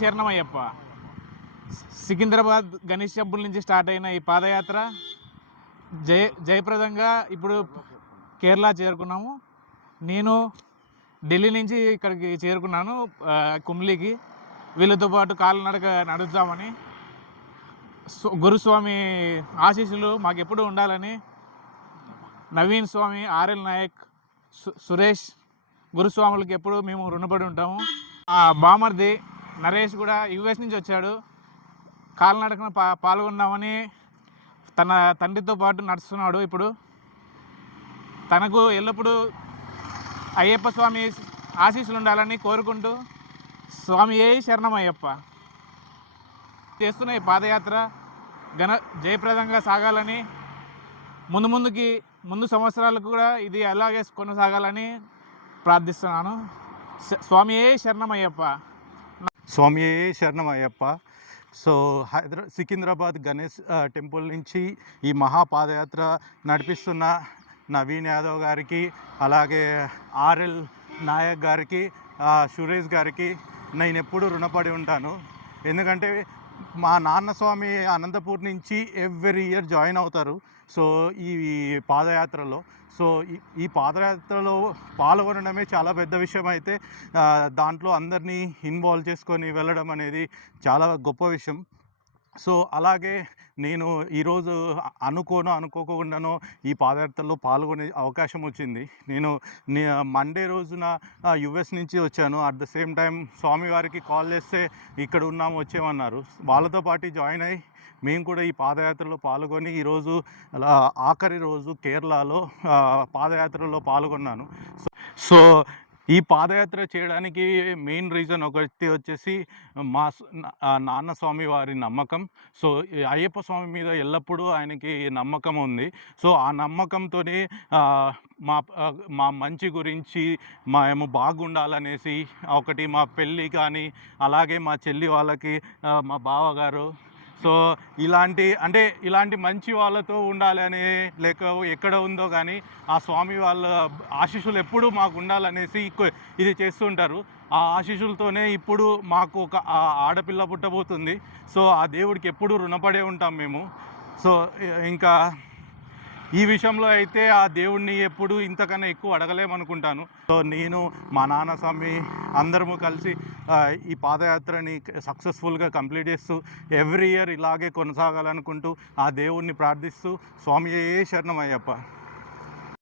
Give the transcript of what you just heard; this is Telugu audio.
శరణమయ్యప్ప. సికింద్రాబాద్ గణేష్ టెంపుల్ నుంచి స్టార్ట్ అయిన ఈ పాదయాత్ర జయప్రదంగా ఇప్పుడు కేరళ చేరుకున్నాము. నేను ఢిల్లీ నుంచి ఇక్కడికి చేరుకున్నాను, కుమ్లీకి. వీళ్ళతో పాటు కాలినడక నడుద్దామని. గురుస్వామి ఆశీస్సులు మాకు ఎప్పుడు ఉండాలని నవీన్ స్వామి, ఆర్ఎల్ నాయక్, సురేష్ గురుస్వాములకి ఎప్పుడు మేము రుణపడి ఉంటాము. బామర్ది నరేష్ కూడా యుఎస్ నుంచి వచ్చాడు. కాలినడకన పాల్గొందామని తన తండ్రితో పాటు నడుస్తున్నాడు. ఇప్పుడు తనకు ఎల్లప్పుడూ అయ్యప్ప స్వామి ఆశీస్సులు ఉండాలని కోరుకుంటూ స్వామియే శరణమయ్యప్ప. చేస్తున్న ఈ పాదయాత్ర జయప్రదంగా సాగాలని, ముందు సంవత్సరాలకు కూడా ఇది అలాగే కొనసాగాలని ప్రార్థిస్తున్నాను. స్వామియే శరణమయ్యప్ప. స్వామియే శరణమయ్యప్ప. సో సికింద్రాబాద్ గణేష్ టెంపుల్ నుంచి ఈ మహాపాదయాత్ర నడిపిస్తున్న నవీన్ యాదవ్ గారికి, అలాగే ఆర్ఎల్ నాయక్ గారికి, సురేష్ గారికి నేను ఎప్పుడూ రుణపడి ఉంటాను. ఎందుకంటే మా నాన్న స్వామి అనంతపూర్ నుంచి ఎవ్రీ ఇయర్ జాయిన్ అవుతారు. సో ఈ పాదయాత్రలో ఈ పాదయాత్రలో పాల్గొనడమే చాలా పెద్ద విషయం. అయితే దాంట్లో అందరినీ ఇన్వాల్వ్ చేసుకొని వెళ్ళడం అనేది చాలా గొప్ప విషయం. సో అలాగే నేను ఈరోజు అనుకోకుండానో ఈ పాదయాత్రలో పాల్గొనే అవకాశం వచ్చింది. నేను మండే రోజున యుఎస్ నుంచి వచ్చాను. అట్ ద సేమ్ టైం స్వామివారికి కాల్ చేస్తే ఇక్కడ ఉన్నాము వచ్చేమన్నారు. వాళ్ళతో పాటు జాయిన్ అయ్యి మేము కూడా ఈ పాదయాత్రలో పాల్గొని ఈరోజు ఆఖరి రోజు కేరళలో పాదయాత్రలో పాల్గొన్నాను. సో ఈ పాదయాత్ర చేయడానికి మెయిన్ రీజన్ ఒకటి వచ్చేసి మా నాన్న స్వామి వారి నమ్మకం. సో అయ్యప్ప స్వామి మీద ఎల్లప్పుడూ ఆయనకి నమ్మకం ఉంది. సో ఆ నమ్మకంతోనే మా మంచి గురించి మేము బాగుండాలనేసి ఒకటి మా పెళ్ళి కానీ, అలాగే మా చెల్లి వాళ్ళకి మా బావగారు, సో ఇలాంటి మంచి వాళ్ళతో ఉండాలని, లేక ఎక్కడ ఉందో కానీ ఆ స్వామి వాళ్ళ ఆశీస్సులు ఎప్పుడూ మాకు ఉండాలనేసి ఇది చేస్తుంటారు. ఆ ఆశీస్సులతోనే ఇప్పుడు మాకు ఒక ఆడపిల్ల పుట్టబోతుంది. సో ఆ దేవుడికి ఎప్పుడూ రుణపడే ఉంటాం మేము. సో ఇంకా ఈ విషయంలో అయితే ఆ దేవుడిని ఎప్పుడు ఇంతకన్నా ఎక్కువ అడగలేమనుకుంటాను. సో నేను, మా నాన్న స్వామి అందరము కలిసి ఈ పాదయాత్రని సక్సెస్ఫుల్గా కంప్లీట్ చేస్తూ ఎవ్రీ ఇయర్ ఇలాగే కొనసాగాలనుకుంటూ ఆ దేవుడిని ప్రార్థిస్తూ స్వామియే శరణమయ్యప్ప.